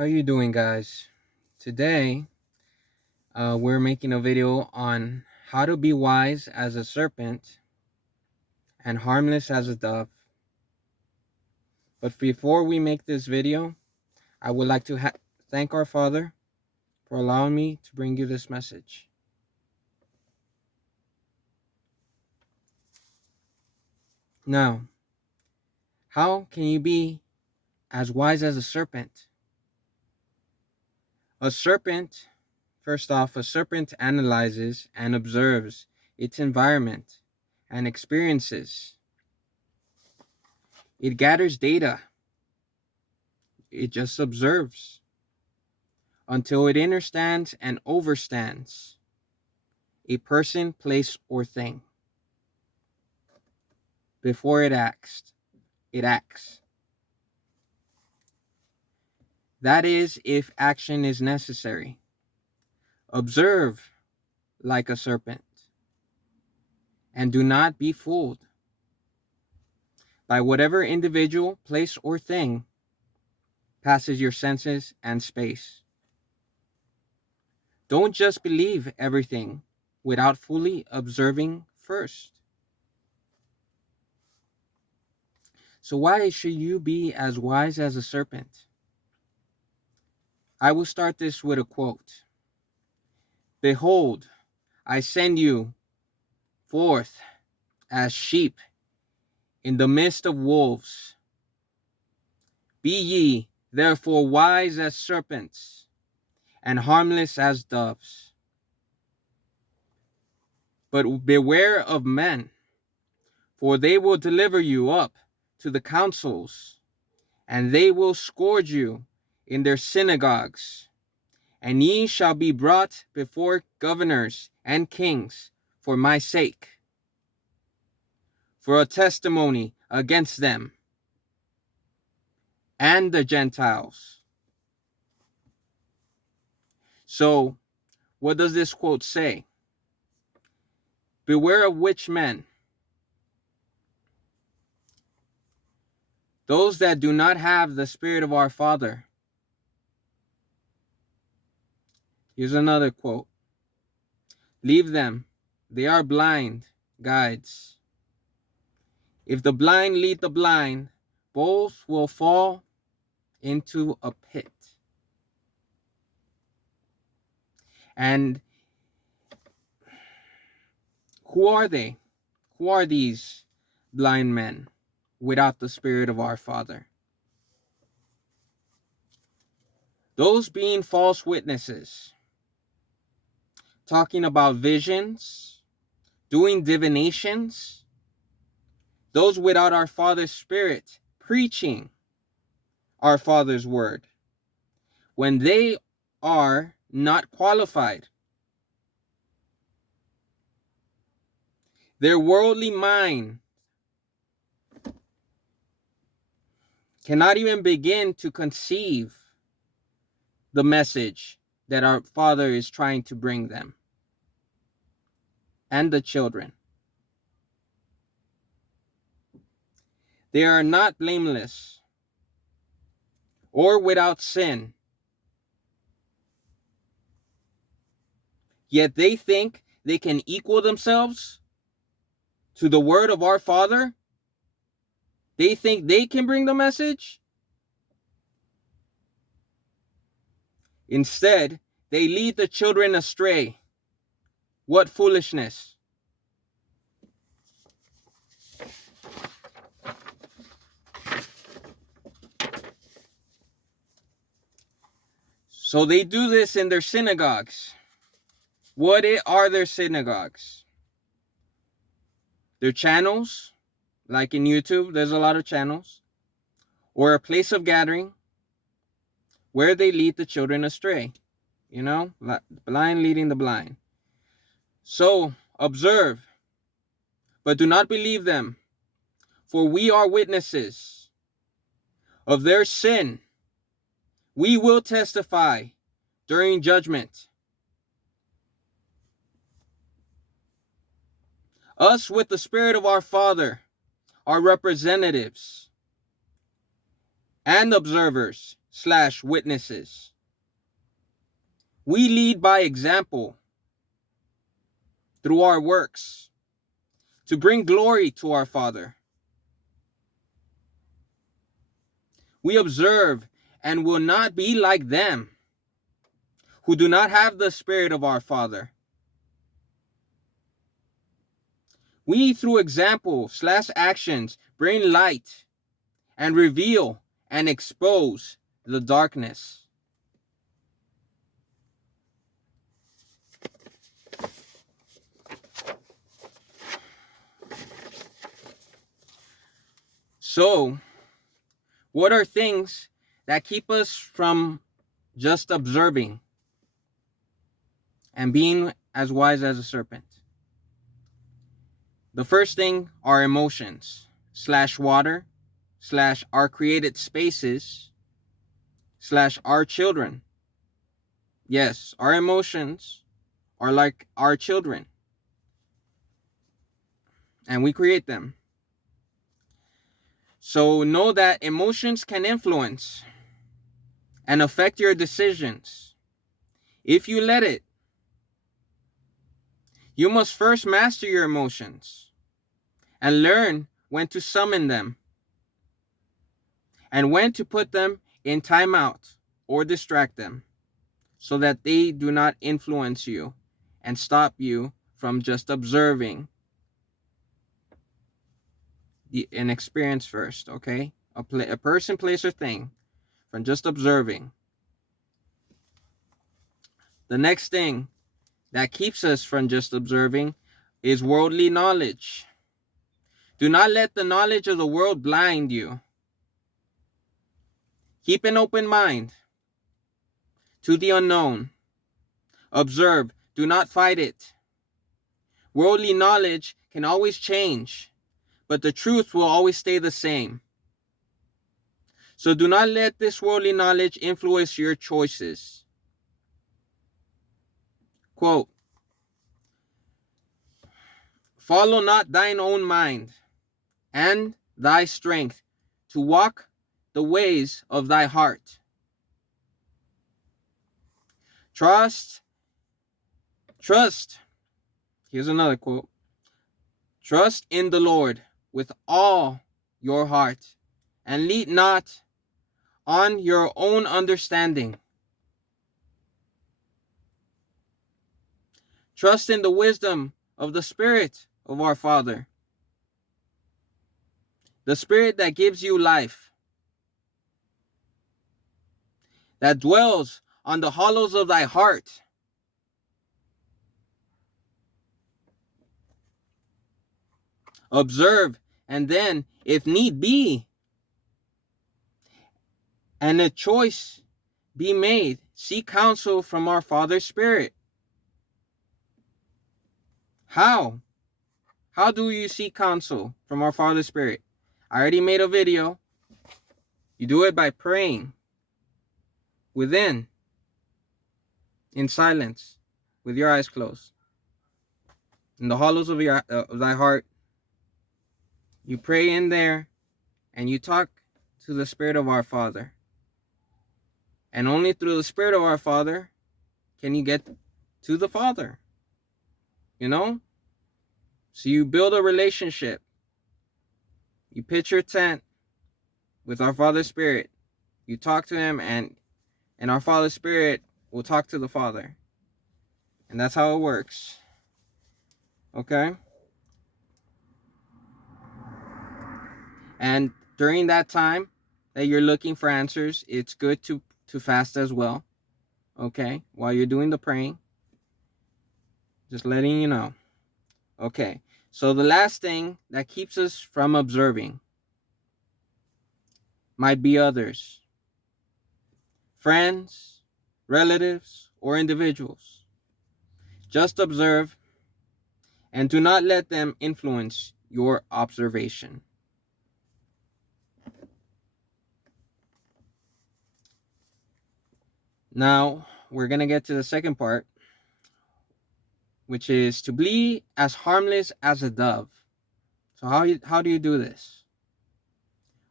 How you doing, guys? Today, we're making a video on how to be wise as a serpent and harmless as a dove. But before we make this video, I would like to thank our Father for allowing me to bring you this message. Now, how can you be as wise as a serpent? A serpent, first off, a serpent analyzes and observes its environment and experiences. It gathers data. It just observes until it understands and overstands a person, place, or thing. Before it acts. That is, if action is necessary. Observe like a serpent, and do not be fooled by whatever individual, place, or thing passes your senses and space. Don't just believe everything without fully observing first. So why should you be as wise as a serpent? I will start this with a quote. Behold, I send you forth as sheep in the midst of wolves. Be ye therefore wise as serpents and harmless as doves. But beware of men, for they will deliver you up to the councils, and they will scourge you in their synagogues. And ye shall be brought before governors and kings for my sake, for a testimony against them and the Gentiles. So, what does this quote say? Beware of which men? Those that do not have the Spirit of our Father. Here's another quote. Leave them. They are blind guides. If the blind lead the blind, both will fall into a pit. And who are they? Who are these blind men without the Spirit of our Father? Those being false witnesses, talking about visions, doing divinations, those without our Father's Spirit, preaching our Father's word, when they are not qualified. Their worldly mind cannot even begin to conceive the message that our Father is trying to bring them and the children. They are not blameless or without sin, yet they think they can equal themselves to the word of our Father. They think they can bring the message. Instead, they lead the children astray. What foolishness! So they do this in their synagogues. What are their synagogues? Their channels, like in YouTube, there's a lot of channels, or a place of gathering where they lead the children astray. You know, blind leading the blind. So observe, but do not believe them, for we are witnesses of their sin. We will testify during judgment. Us with the Spirit of our Father are representatives. and observers / witnesses. We lead by example through our works to bring glory to our Father. We observe and will not be like them who do not have the Spirit of our Father. We, through example / actions, bring light and reveal and expose the darkness. So, what are things that keep us from just observing and being as wise as a serpent? The first thing are emotions / water / our created spaces / our children. Yes, our emotions are like our children, and we create them. So know that emotions can influence and affect your decisions if you let it. You must first master your emotions and learn when to summon them and when to put them in timeout or distract them so that they do not influence you and stop you from just observing an experience first, okay? A person, place, or thing from just observing. The next thing that keeps us from just observing is worldly knowledge. Do not let the knowledge of the world blind you. Keep an open mind to the unknown. Observe, do not fight it. Worldly knowledge can always change, but the truth will always stay the same. So do not let this worldly knowledge influence your choices. Quote, follow not thine own mind and thy strength to walk the ways of thy heart. Trust. Here's another quote. Trust in the Lord with all your heart and lean not on your own understanding. Trust in the wisdom of the Spirit of our Father, the Spirit that gives you life, that dwells on the hollows of thy heart. Observe, and then, if need be, and a choice be made, seek counsel from our Father's Spirit. How? How do you seek counsel from our Father's Spirit? I already made a video. You do it by praying within, in silence, with your eyes closed. In the hollows of thy heart, you pray in there, and you talk to the Spirit of our Father. And only through the Spirit of our Father can you get to the Father. You know? So you build a relationship. You pitch your tent with our Father's Spirit. You talk to him, and our Father's Spirit will talk to the Father. And that's how it works. Okay? And during that time that you're looking for answers, it's good to fast as well. Okay? While you're doing the praying. Just letting you know. Okay. So the last thing that keeps us from observing might be others. Friends, relatives, or individuals. Just observe and do not let them influence your observation. Now, we're going to get to the second part, which is to be as harmless as a dove. So how do you do this?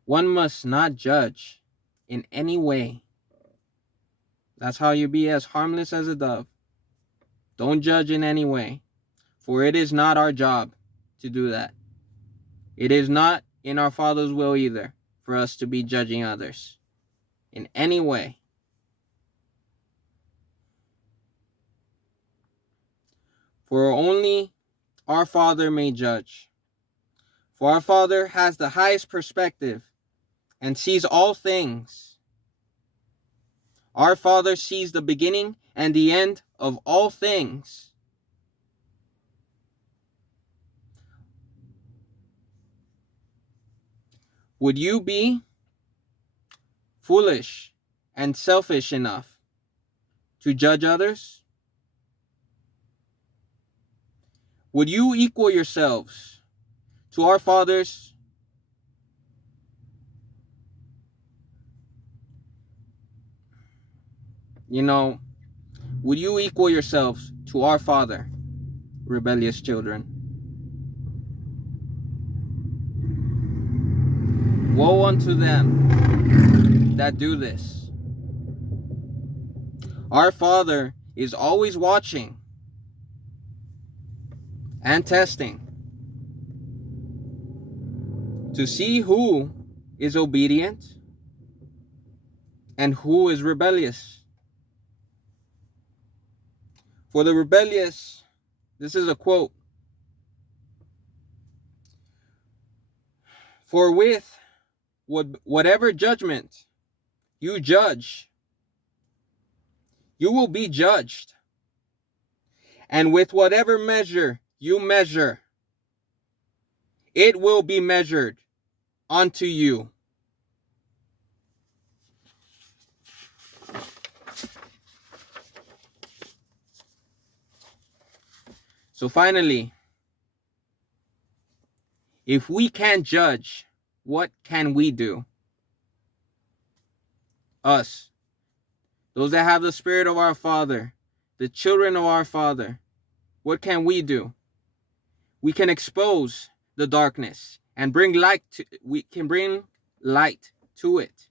One must not judge in any way. That's how you be as harmless as a dove. Don't judge in any way, for it is not our job to do that. It is not in our Father's will either for us to be judging others in any way. For only our Father may judge. For our Father has the highest perspective and sees all things. Our Father sees the beginning and the end of all things. Would you be foolish and selfish enough to judge others? Would you equal yourselves to our Father's would you equal yourselves to our Father, rebellious children? Woe unto them that do this. Our Father is always watching and testing to see who is obedient and who is rebellious. For the rebellious, this is a quote, for with whatever judgment you judge, you will be judged. And with whatever measure you measure, it will be measured unto you. So finally, if we can't judge, what can we do? Us, those that have the Spirit of our Father, the children of our Father, what can we do? We can expose the darkness and bring light to, we can bring light to it.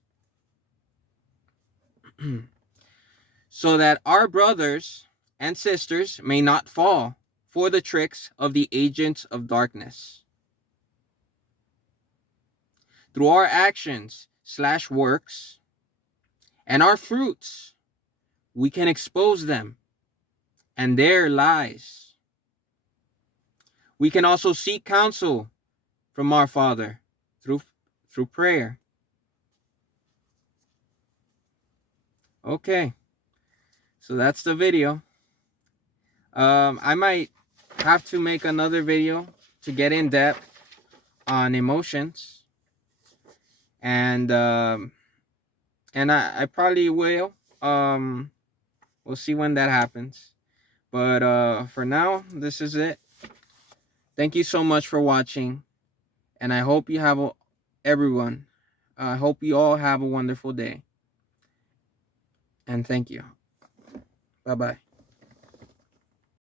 So that our brothers and sisters may not fall for the tricks of the agents of darkness. Through our actions/works and our fruits, we can expose them and their lies. We can also seek counsel from our Father through prayer. Okay, so that's the video. I might have to make another video to get in depth on emotions, and I probably will. We'll see when that happens. But for now, this is it. Thank you so much for watching, and I hope you have everyone. I hope you all have a wonderful day. And thank you. Bye-bye.